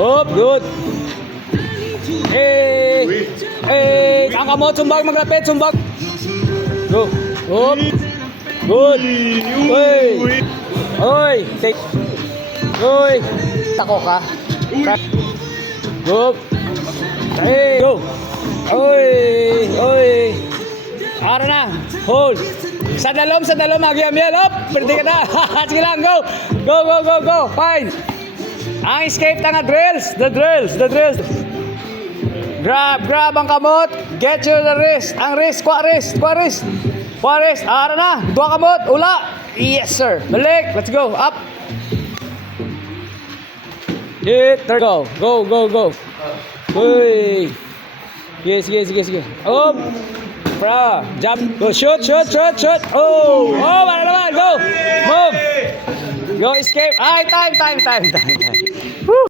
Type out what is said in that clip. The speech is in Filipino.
Hop, good. Ang kamot, sumbag, maglapit, sumbag. Go. Hop. Good. Oy. Oy. Oy. Tako ka. Go. Go. Oy. Oy. Ara na. Hold. Sa dalom, magyam-yam. Hop. Pwede ka na. Sige lang, go. Go. Fine. Ang escape tanga drills. The drills. Grab ang kamot. Get you the wrist. Ang wrist, kwa wrist. Ara na. Dua kamot. Ula. Yes, sir. Balik. Let's go. Up. Hit. There. Go. Uy. Sige. Up. Pra. Jump. Go. Shoot. Oh. Para naman. Go. Move. Go. Escape. Ay, time.